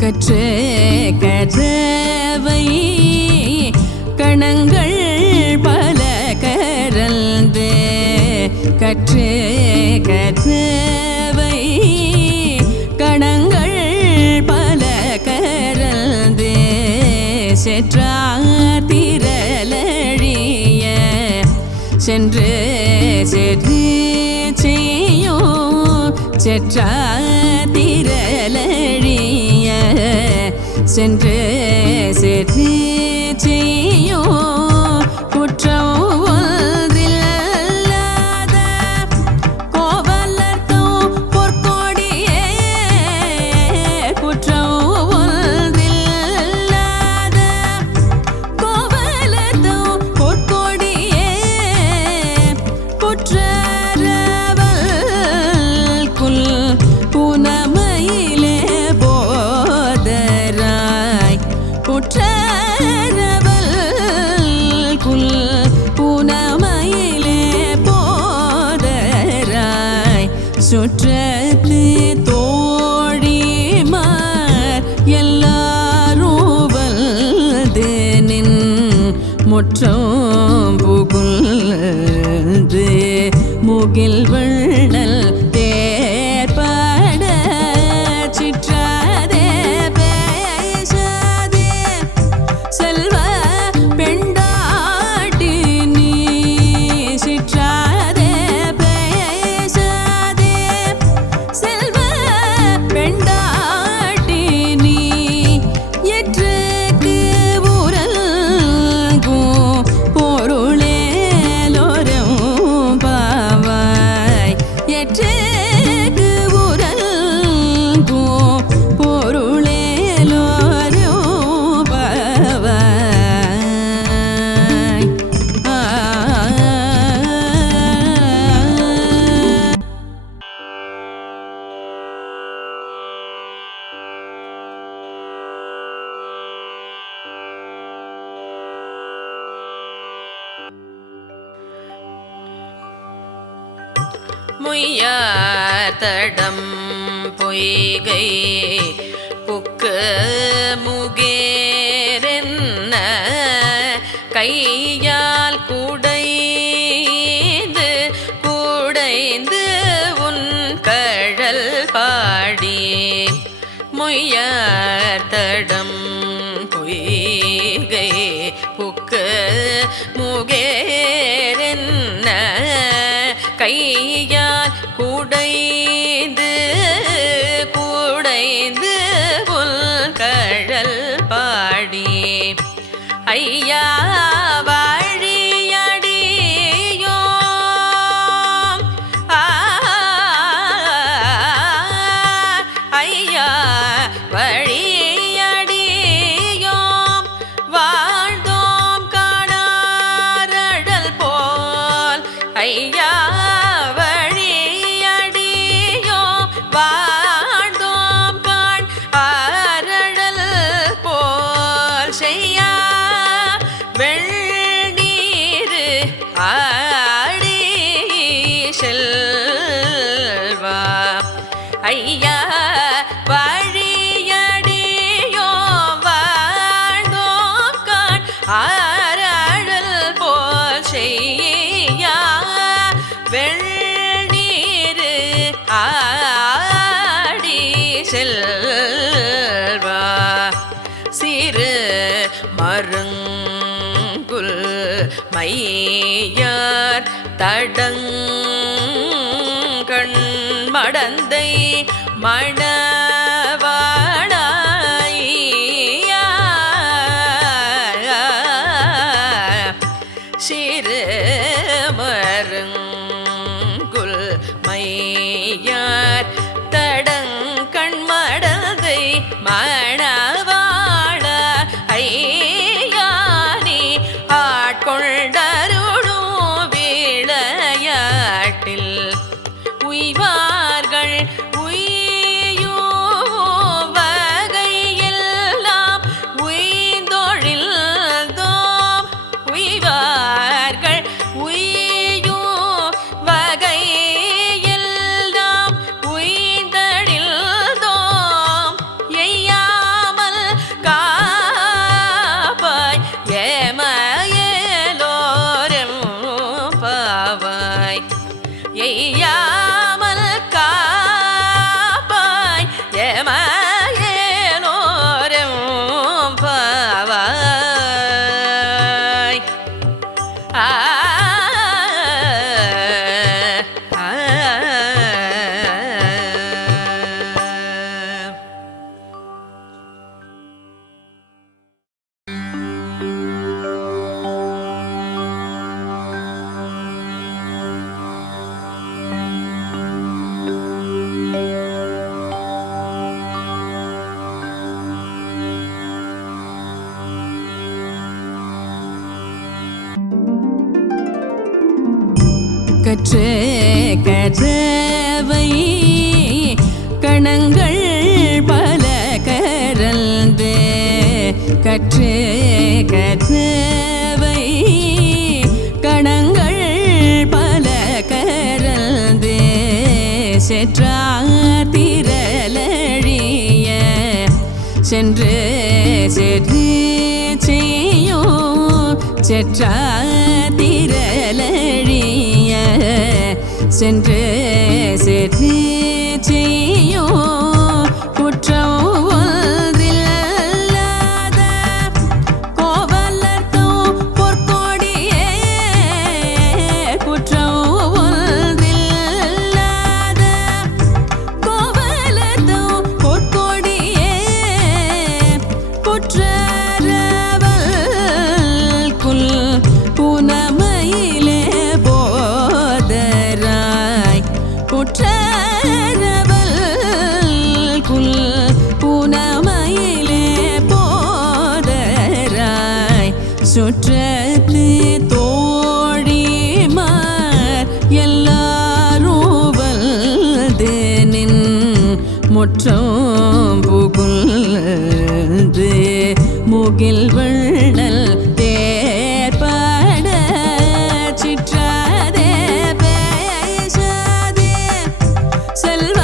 கற்று கற்றவை கணங்கள் பல கரந்து கற்று கற்றவை கணங்கள் பல கரந்து செற்றார் திரளழிய சென்று சென்று செய்யோ செற்றார் திரளழிய சென்று சென்று செய்யோ குற்றம் ஒன்றில்லாத கோவலர்தோ பொற்கொடியே குற்றம் ஒன்றில்லாத கோவலர்தோ பொற்கொடியே குற்றரவல் குல் புனமையிலே போதராய் குற்றரவல் குல் புனமையிலே போதராய் சுற்றத்து தோழிமார் எல்லாரும் வந்து நின் முற்றம் புகுந்து முகில் வண்ணல் தேர்பட சிற்றாதே பேசாதே செல்வ பெண்டாட்டி நீ சிற்றாதே பேசாதே செல்வ பெண்டாட்டி நீ எற்றுக்கு உரல்கும் பொருளேலோரும் பாவாய் எற்றுக்கு உரல்கும் பொருளேலோரும் பாவாய் முய்யார் தடம் பொய்கை புக்கு முகேரென்ன கையால் குடைந்து குடைந்து உன் கழல் பாடி முய்யார் தடம் பொய்கை புக்கு முகேரென்ன கையால் குடைந்து குடைந்து புல் கழல் பாடி ஐயா வழியடியோம் ஐயா வழியடியோம் வாழ்ந்தோம் காணாரடல் போல் ஐயா ஐயா வழியடியோ வாழ்ந்தோம் காண் ஆரழல் போல் செய்யா வெள்ளீரு ஆடி செல்வா சிறு மருங்குல் மையார் தடங்கண் மடந்தை மணவாடாயா சிறு மருங்குல் மையார் தடங்கண் மடந்தை மணவாட ஐயானி ஆட்கொண்டருடும் விளையாட்டில் உய்வார்கள் உய்யோ வகையெல்லாம் உய்ந்தொழில் தோம் உய்வார்கள் உய்யோ வகையெல்லாம் உய்ந்தழில் தோம் எய்யா செய்யாமல் காப்பாய் எமயேலோரும் பாவாய். கற்று கற்றவை கணங்கள் பல கரந்து கற்று கற்றவை கணங்கள் பல கரந்து செற்றார் திரளழிய சென்று சென்று செய்யும் செற்றார் திரளழிய சென்று சென்று செய்யும் குற்றம் ஒன்றில்லாத கோவலர்த்தம் பொற்கொடியே குற்றம் ஒன்றில்லாத கோவலர்த்தம் பொற்கொடியே குற்றரவல் குல் புனமையிலே போதராய் குற்றரவல் குல் புனமையிலே போதராய் சுற்றத்து தோழிமார் எல்லாரும் வல்து நின் முற்றம் புகுந்து முகில் வள்ளல் தேர்பட சிற்றாதே பேசாதே செல்வ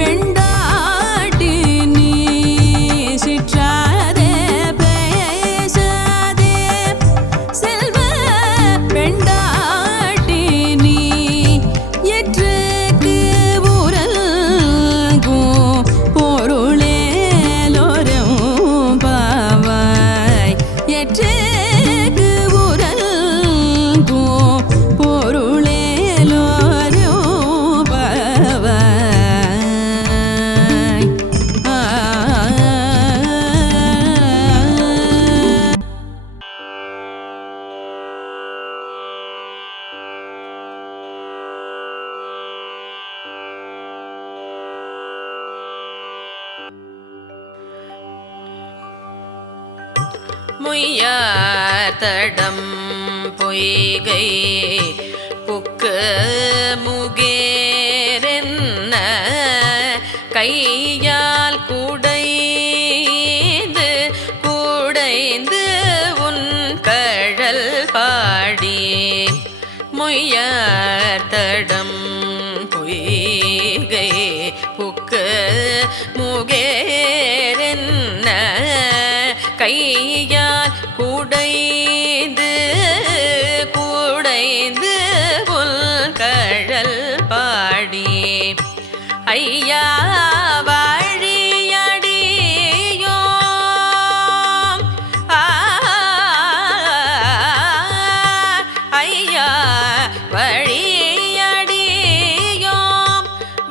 பெண்டாட்டி நீ சிற்றாதே பேசாதே செல்வ பெண்டாட்டி நீ எற்றுக்கு உறங்கும் பொருளேலோரும் பாவாய் எற்றுக்கு உறங்கும் பொருளேலோரும் பாவாய். முய்யார் தடம் பொய்கை புக்கு முகேரென்ன கையால் குடைந்து குடைந்து உன் கழல் பாடி முய்யார் தடம் பொய்கை புக்கு முகேரென்ன கையால் குடைந்து குடைந்து புல் கழல் பாடி ஐயா வழியடியோம் ஐயா வழியடியோம்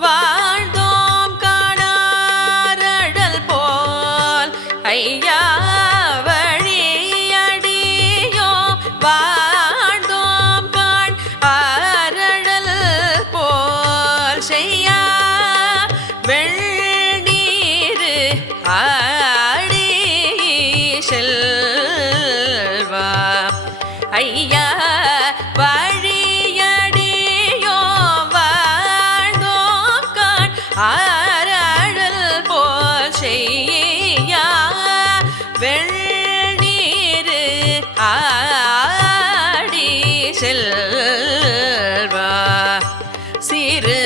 வாழ்ந்தோம் காணாரடல் போல் ஐயா வழியடியோம் வாழ்ந்தோம் காண் ஆரடல் போல் செய்யா வெள்ளீரு ஆடி செல்வா ஐயா வழியடியோம் வாழ்ந்தோம் காண் ஆரடல் போல் செய்யா வெள்ளீரு ஆடி செல்வா சிறு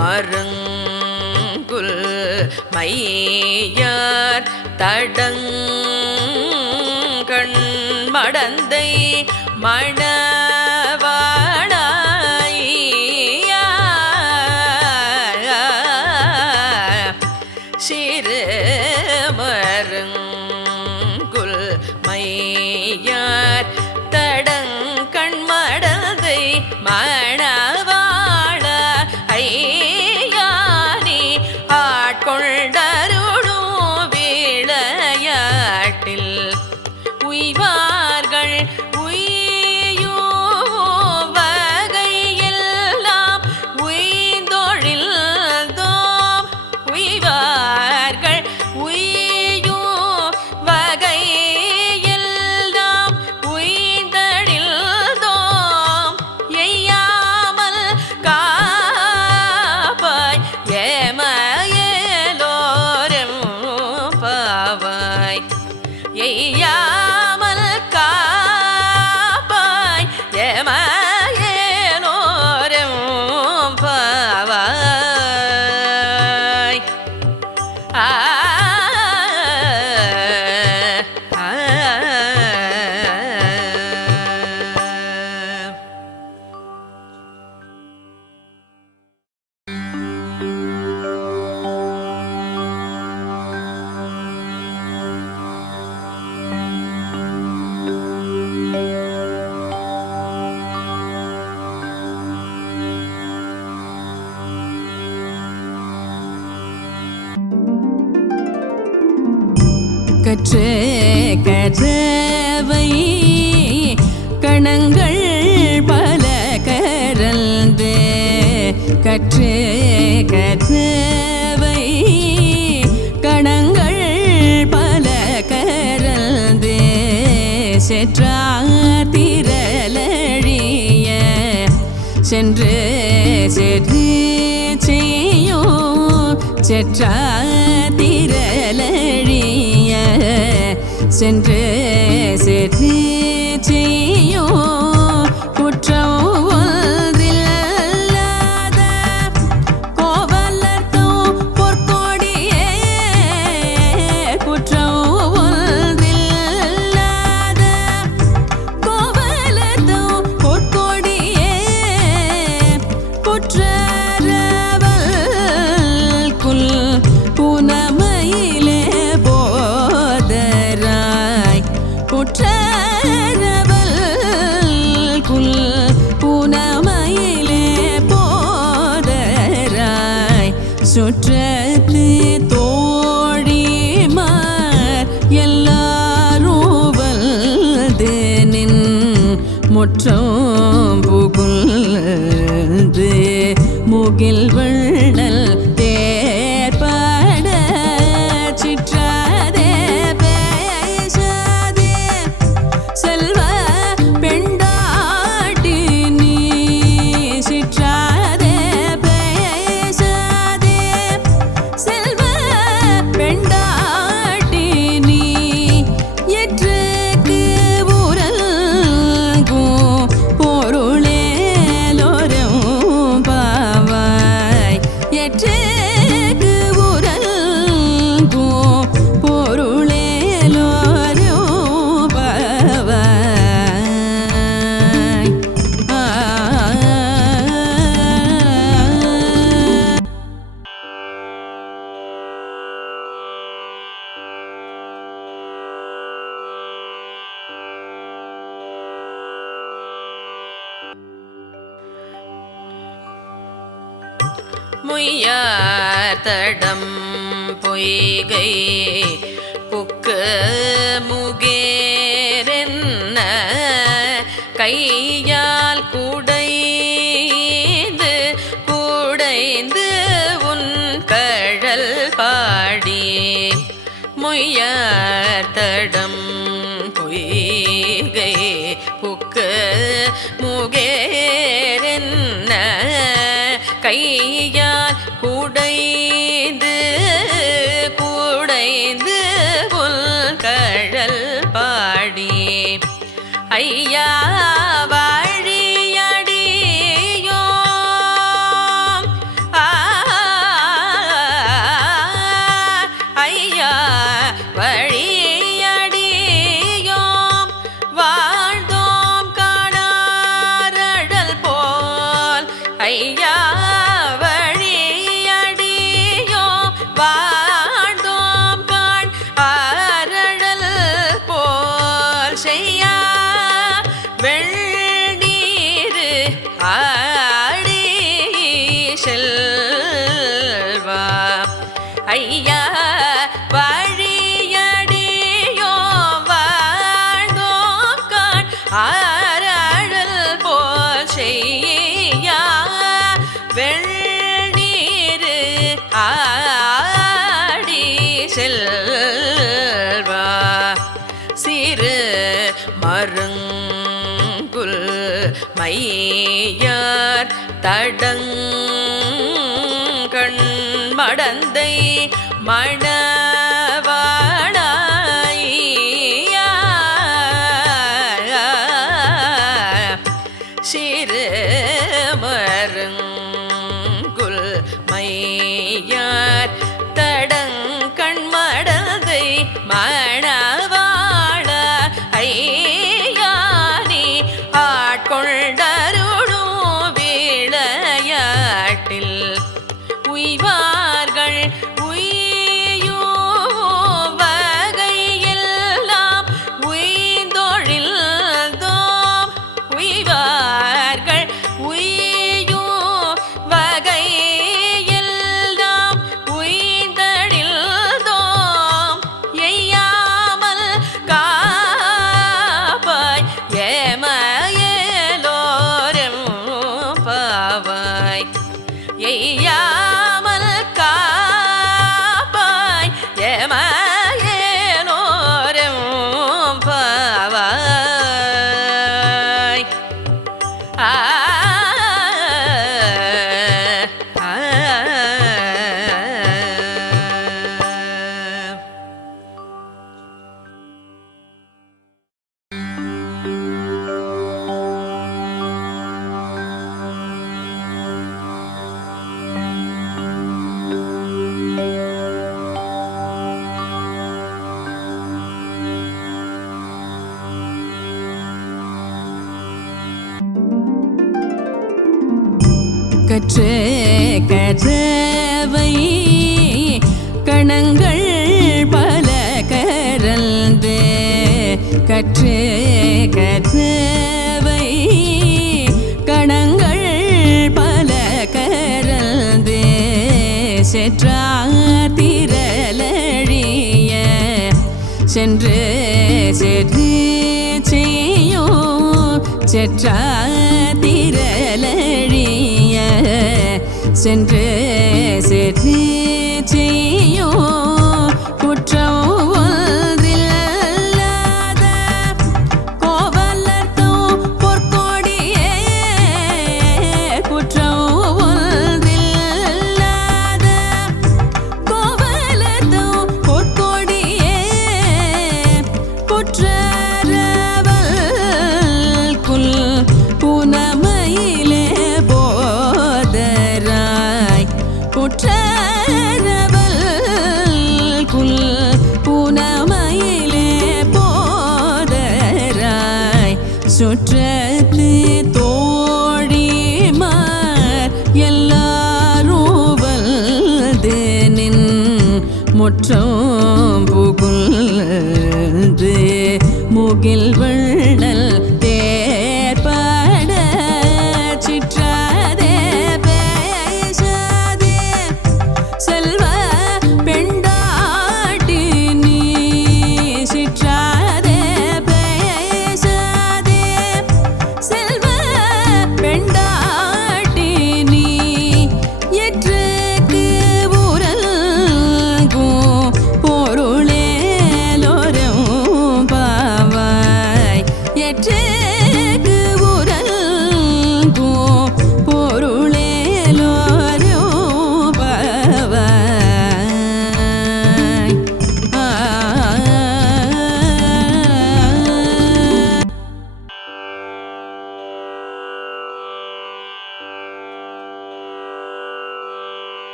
மருங்குல் மையார் தடங்கண் மடந்தை மணவாளாய் கற்று கற்றவை கணங்கள் பல கரந்து கற்று கற்றவை கணங்கள் பல கரந்து செற்றாத்திரலழிய சென்று சென்று செய்யோ செற்றாத்திரலழிய சென்று சென்று செய்யோ குற்றம் ஒன்றில்லாத கோவலர்த்தோ பொற்கொடியே குற்றம் ஒன்றில்லாத கோவலர்த்தோ பொற்கொடியே குற்றரவல் குல் புனமையிலே போதராய் குற்றரவல் குல் புனமையிலே போதராய் சுற்றத்து தோழிமார் எல்லாரும் வல்து நின் முற்றம் புகுந்து முகில் வள்ளல் தேர்பட சிற்றாதே பேசாதே செல்வ பெண்டாட்டி நீ சிற்றாதே பேசாதே செல்வ பெண்டாட்டி நீ எற்றுக்கு உரல்கும் பொருளேலோரும் பாவாய் எற்றுக்கு உரல்கும் பொருளேலோரும் பாவாய் முய்யார் தடம் பொய்கை புக்கு முகேரென்ன கையால் குடைந்து குடைந்து உன் கழல் பாடி முய்யார் தடம் பொய்கை புக்கு முகேரென்ன கையால் குடைந்து குடைந்து புல் கழல் பாடி ஐயா வழியடியோம் ஐயா வழியடியோம் வாழ்ந்தோம் காணாரடல் போல் ஐயா வழியடியோம் வாழ்ந்தோம் காண் ஆரடல் போல் செய்யா வெள்ளீரு ஆடி செல்வா ஐயா வழியடியோம் வாழ்ந்தோம் காண் ஆரடல் போல் செய்யா வெள்ளீரு ஆடி செல்வா சிறு மருங்குல் மையார் தடங்கண் மடந்தை மணவாடாய்யா சிறு மருங்குல் மையார் தடங்கண் மடந்தை மணவாள ஐயானி ஆட்கொண்டருடும் விளையாட்டில் உய்வார்கள் உய்யோ வகையெல்லாம் உய்தொழில் தோம் உய்வார்கள் உய்யோ வகையெல்லாம் உய்தழில் தோம் எய்யா எய்யாமல் காப்பாய் எமயேலோரும் பாவாய். கற்றே கற்றவை கணங்கள் பல கரந்தே கற்றே கற்றவை கணங்கள் பல கரந்தே செற்றார் திரளழிய சென்று சென்று செய்யோ செற்றார் திரளழிய சென்று சென்று செய்யோ குற்றம் ஒன்றில்லாத கோவலர்த்தோ பொற்கொடியே குற்றம் ஒன்றில்லாத கோவலர்த்தோ பொற்கொடியே குற்றரவல் குல் புனமையிலே போதராய் குற்றரவல் குல் புனமையிலே போதராய் சுற்றத்து தோழிமார் எல்லாரும் வல்து நின் முற்றம் புகுந்து முகில் வள்ளல் தேர்பட சிற்றாதே பேசாதே செல்வ பெண்டாட்டி நீ சிற்றாதே பேசாதே செல்வ பெண்டாட்டி நீ எற்றுக்கு உரல்கும் பொருளேலோரும் பாவாய் எற்றுக்கு உரல்கும் பொருளேலோரும் பாவாய்.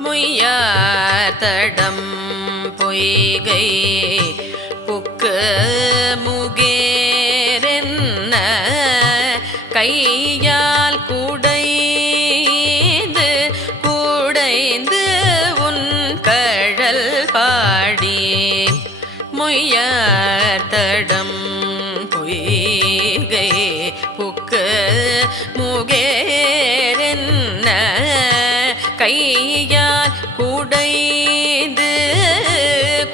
முய்யார் தடம் பொய்கை புக்கு முகேரென்ன கையால் குடைந்து குடைந்து உன் கழல் பாடி முய்யார் தடம் பொய்கை புக்கு முகேரென்ன கையால் குடைந்து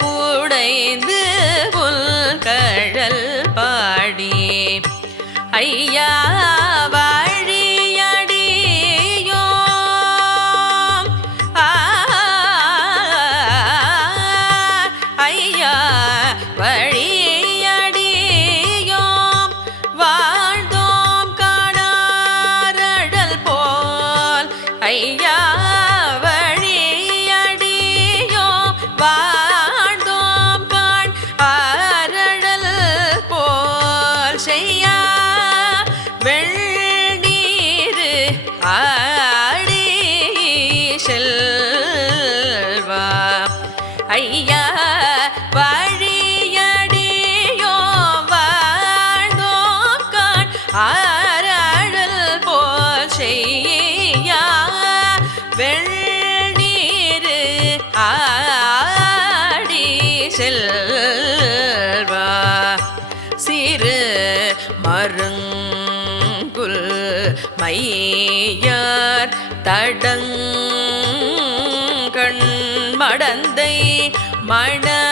குடைந்து புல் கழல் பாடி ஐயா வழியடியோம் ஐயா வழியடியோம் வாழ்ந்தோம் காணாரடல் போல் ஐயா வழியடியோம் வாழ்ந்தோம் காண் ஆரடல் போல் செய்யா வெள்ளீரு ஆடி செல்வா ஐயா வழியடியோம் வாழ்ந்தோம் காண் ஆரடல் போல் செய்யா வெள்ளீரு ஆடி செல்வா சிறு மருங்குல் மையார் தடங்கண் மடந்தை மணவாடாய்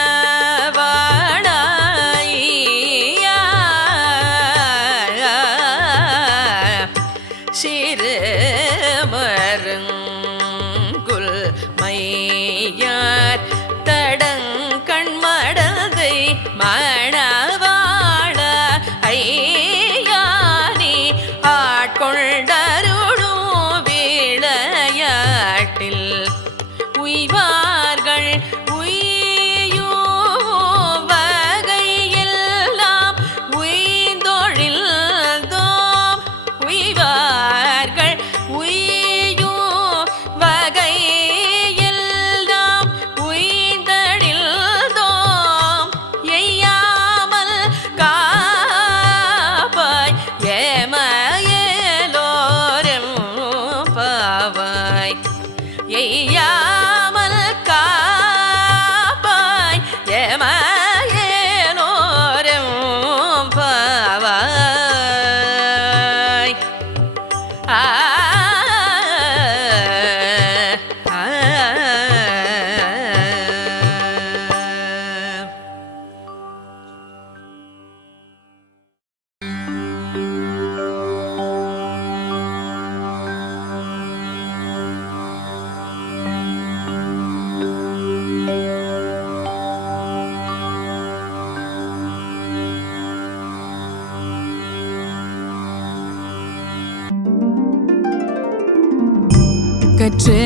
கற்று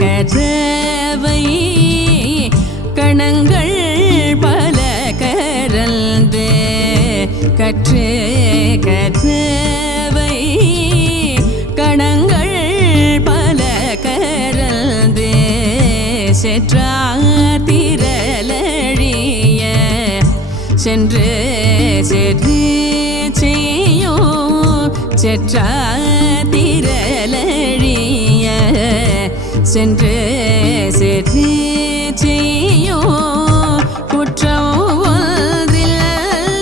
கற்றவை கணங்கள் பல கரந்து கற்று கற்றவை கணங்கள் பல கரந்து செற்றார் திரளழிய சென்று சென்று செய்யோ செற்றார் திரளழிய சென்று சென்று செய்யோ குற்றம் ஒன்றில்லாத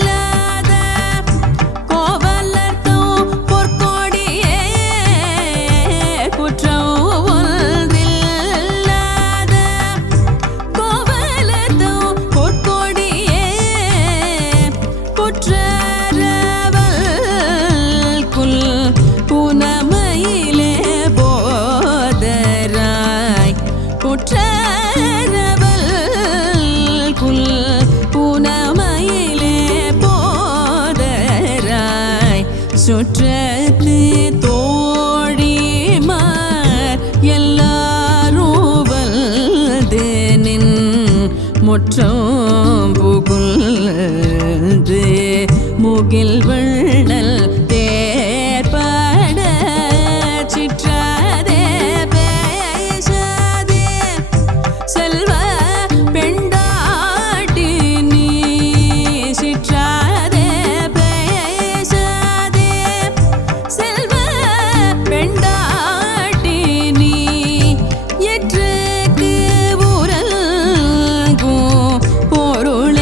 கோவலர்த்தோ பொற்கொடியே குற்றம் ஒன்றில்லாத கோவலர்த்தோ பொற்கொடியே குற்றரவல் குல் புனமையிலே போதராய் குற்றரவல் குல் புனமையிலே போதராய் சுற்றத்து தோழிமார் எல்லாரும் வல்து நின் முற்றம் புகுந்து முகில் வள்ளல் தேர்பட சிற்றாதே பேசாதே செல்வ பெண்டாட்டி நீ சிற்றாதே பேசாதே செல்வ பெண்டாட்டி நீ எற்றுக்கு உரல்கும் பொருளேலோரும்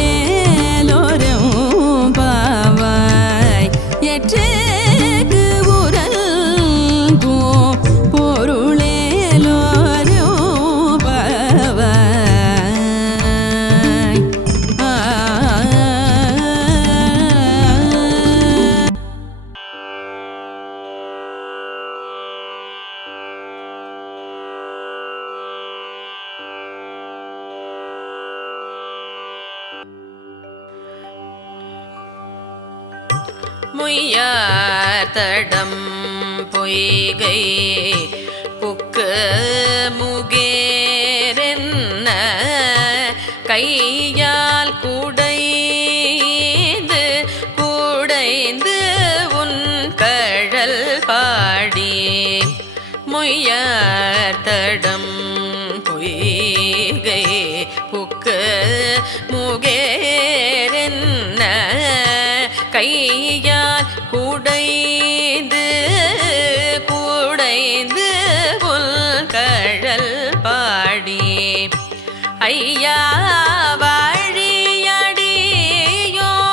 பாவாய் எற்றுக்கு உரல்கும் பொருளேலோரும் பாவாய் முய்யார் தடம் பொய்கை புக்கு முகேரென்ன கையால் குடைந்து குடைந்து உன் கழல் பாடி முய்யார் தடம் பொய்கை புக்கு முகேரென்ன கையால் குடைந்து குடைந்து புல் கழல் பாடி ஐயா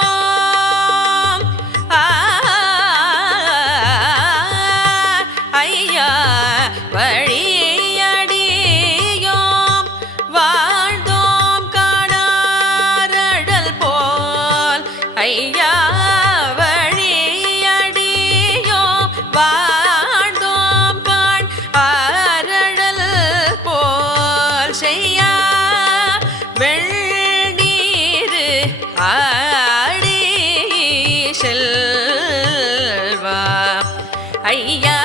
வழியடியோம் ஐயா வழியடியோம் வாழ்ந்தோம் காணாரடல் போல் ஐயா வழியடியோம் வாழ்ந்தோம் காண் ஆரடல் போல் செய்யா வெள்ளீரு ஆடி செல்வா ஐயா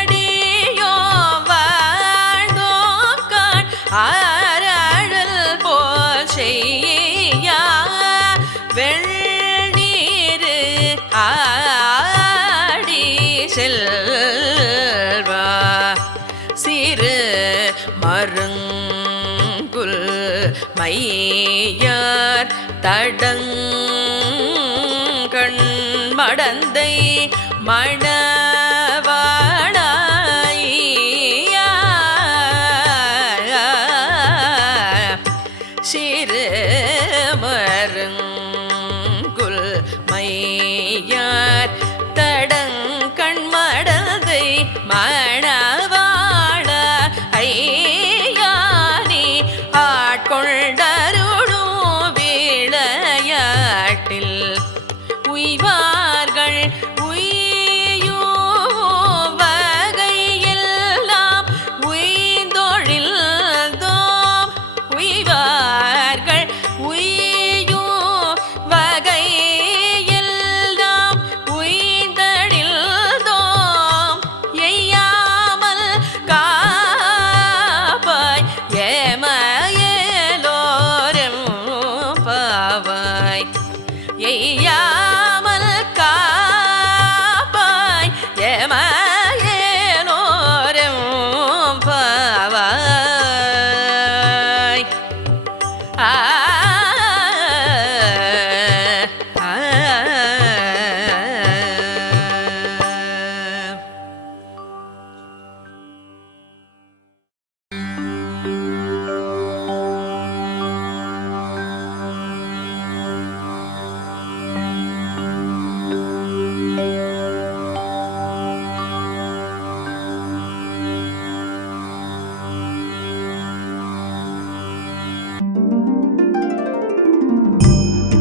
வழியடியோம் வாழ்ந்தோம் காண் ஆரடல் போல் செய்யா வெள்ளீரு ஆடி செல்வா சிறு மருங்குல் மையார் தடங்கண் மடந்தை மணவாடாயா சிறு மருங்குல் மையார் தடங்கண் மடந்தை மணவாட ஐயானி ஆட்கொண்டருடும் விளையாட்டில் உய்வார்கள் உய்யோ வகையெல்லாம் உய்ந்தொழில் தோம் உய்வார்கள் உய்யோ எய்யாமல் காப்பாய் எமயேலோரும் பாவாய். ஆ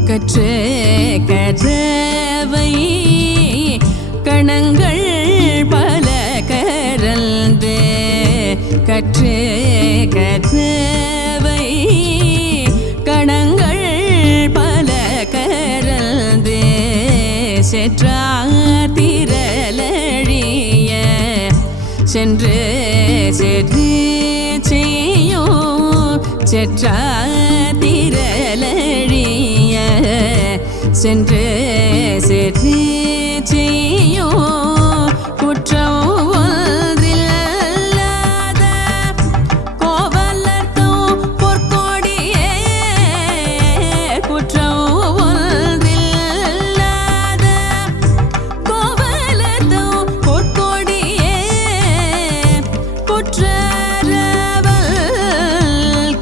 கற்று கற்றவை கணங்கள் பல கரந்து கற்று கற்றவை கணங்கள் பல கரந்து செற்றார் திரளழிய சென்று சென்று செய்யும் செற்றார் திரளழிய சென்று சென்று செய்யும் குற்றம் ஒன்றில்லாத கோவலர்த்தம் பொற்கொடியே குற்றம் ஒன்றில்லாத கோவலர்த்தம் பொற்கொடியே குற்றரவல்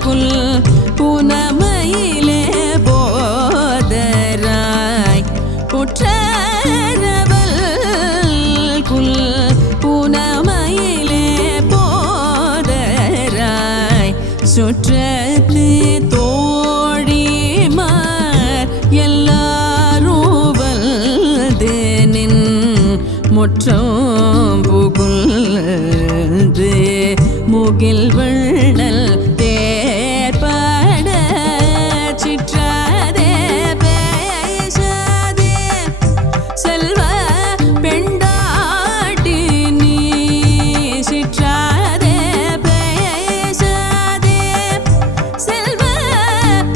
குல் புனமையிலே போதராய் குற்றரவல் குல் புனமையிலே போதராய் சுற்றத்து தோழிமார் எல்லாரும் வந்து நின் முற்றம் புகுந்து முகில் வள்ளல் தேர்பட சிற்றாதே பேசாதே செல்வ பெண்டாட்டி நீ சிற்றாதே பேசாதே செல்வ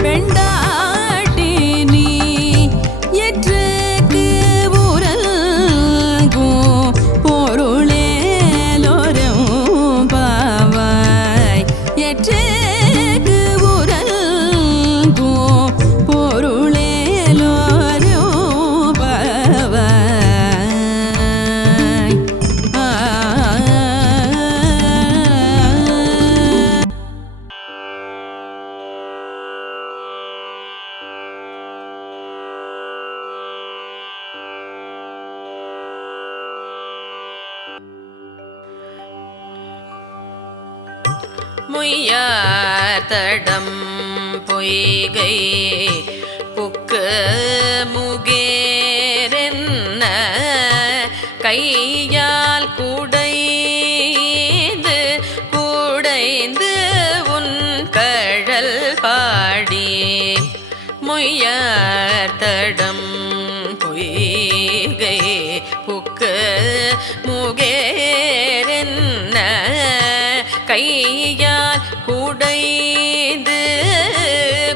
பெண்டாட்டி நீ எற்றுக்கு உறங்கும் பொருளேலோரும் பாவாய் எற்றுக்கு உறங்கும் பொருளேலோரும் பாவாய். முய்யார் தடம் பொய்கை புக்கு முகேரென்ன கையால் குடைந்து குடைந்து உன் கழல் பாடி முய்யார் தடம் பொய்கை புக்கு முகேரென்ன கையால் குடைந்து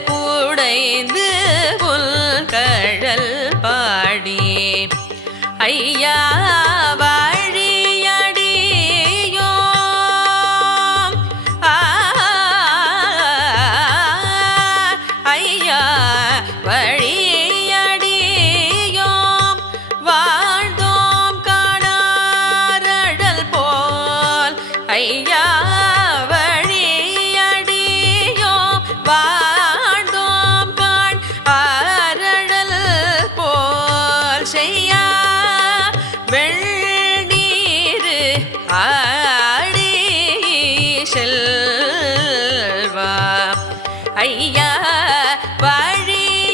குடைந்து புல் கழல் பாடி ஐயா வழியடியோம் ஐயா வழியடியோம் வாழ்ந்தோம் காணாரடல் போல் ஐயா வழியடியோம் வாழ்ந்தோம் காண் ஆரடல் போல் செய்யா வெள்ளீரு ஆடி செல்வா ஐயா வழியடியோம்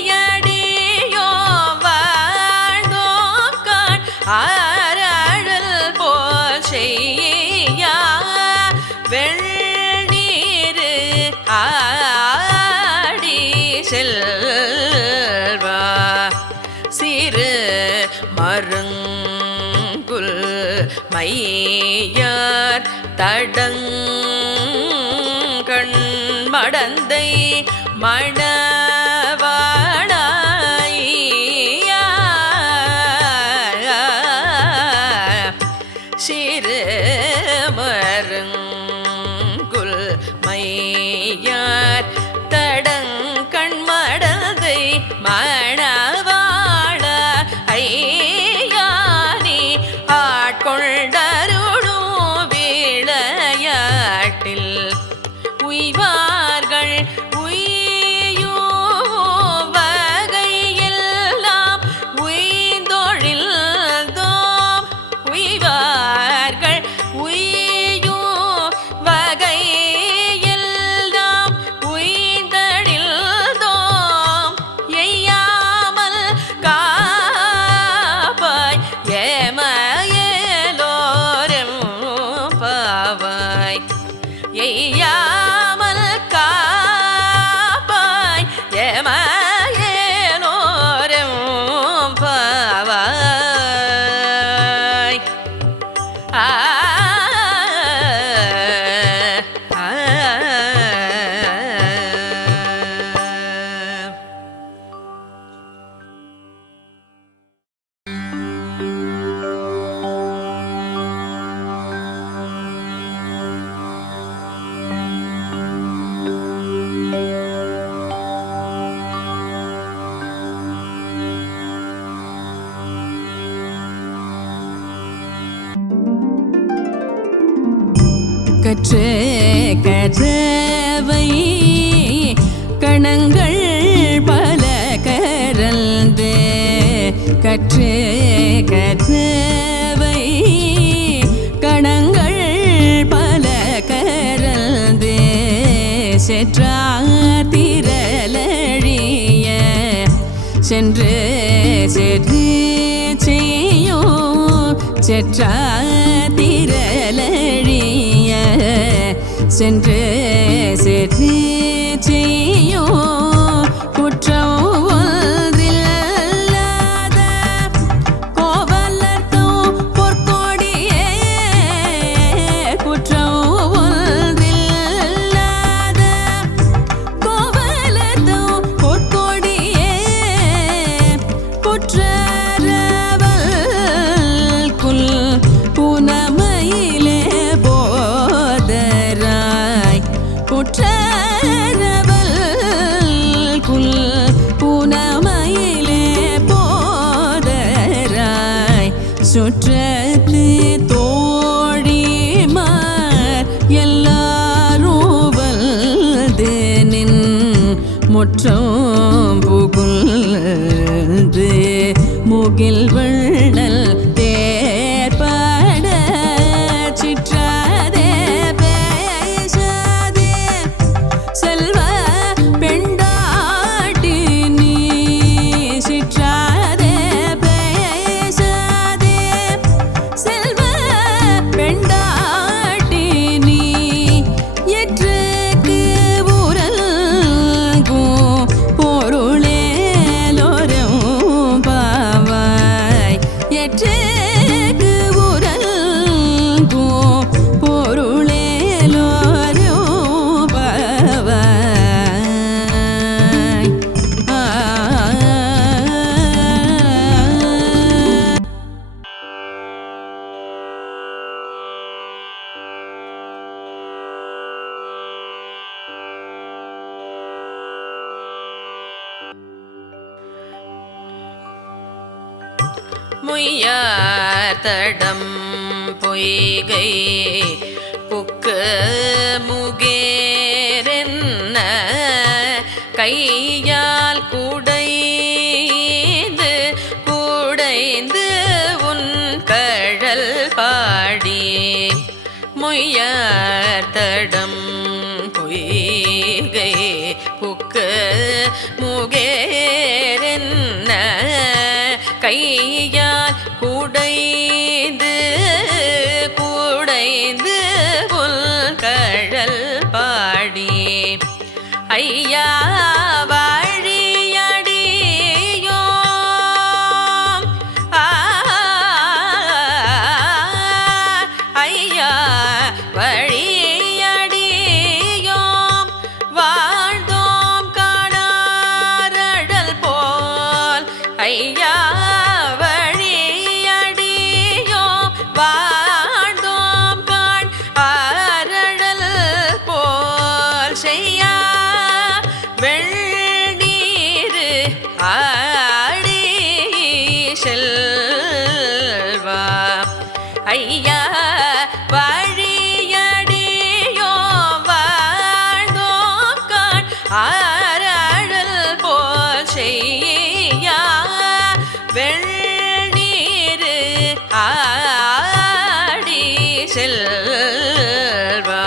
வாழ்ந்தோம் காண் ஆரடல் போல் செய்யா வெள்ளீரு ஆடி செல்வா சிறு மருங்குல் மையார் தடங்கண் மடந்தை மணவாடாய் கற்று கற்றவை கணங்கள் பல கரந்து கற்று கற்றவை கணங்கள் பல கரந்து செற்றார் திரளழிய சென்று சென்று செய்யோ செற்றார் திரளழிய சென்று சென்று செய்யோ குற்றம் ஒன்றில்லாத கோவலர்த்தோ பொற்கொடியே குற்றம் ஒன்றில்லாத கோவலர்த்தோ பொற்கொடியே குற்றரவல் குல் புனமையிலே போதராய் குற்றரவல் குல் புனமையிலே போதராய் சுற்றத்து தோழிமார் எல்லாரும் வல்து நின் முற்றம் புகுந்து முகில் வள்ளல் தேர்பட சிற்றாதே பேசாதே செல்வ பெண்டாட்டி நீ சிற்றாதே பேசாதே செல்வ பெண்டாட்டி நீ எற்றுக்கு உரல்கும் பொருளேலோரும் பாவாய் எற்றுக்கு உரல்கும் பொருளேலோரும் பாவாய் முய்யார் தடம் பொய்கை புக்கு முகேரென்ன கையால் குடைந்து குடைந்து உன் கழல் பாடி முய்யார் தடம் பொய்கை புக்கு முகேரென்ன கையால் குடைந்து குடைந்து புல் கழல் பாடி ஐயா வழியடியோம் ஐயா வழியடியோம் வாழ்ந்தோம் காணாரடல் போல் ஐயா வழியடியோம் வாழ்ந்தோம் காண் ஆரடல் போல் செய்யா வெள்ளீரு ஆடி செல்வா ஐயா வழியடியோம் வாழ்ந்தோம் காண் ஆரடல் போல் செய்யா வெள்ளீரு ஆடி செல்வா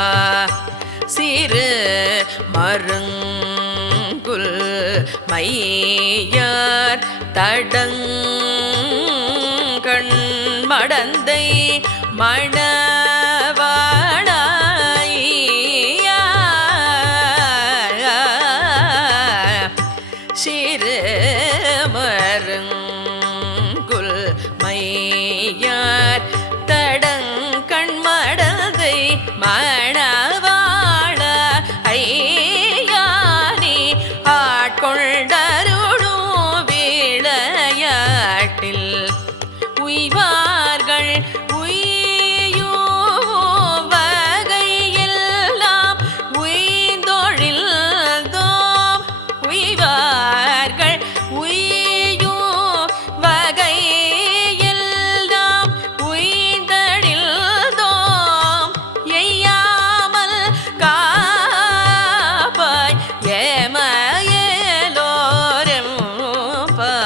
சிறு மருங்குல் மையார் தடங்கண் மடந்தை மணவாளாயா சிறு மருங்குல் மையார் தடங்கண் மடந்தை மணவாள ஐயானி ஆட்கொண்டருளும் விளையாட்டில் உய்வார்கள் உய்யூ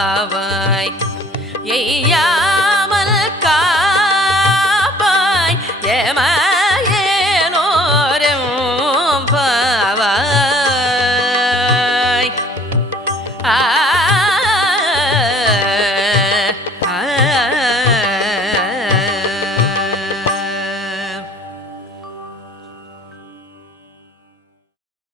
பாவாய் எய்யா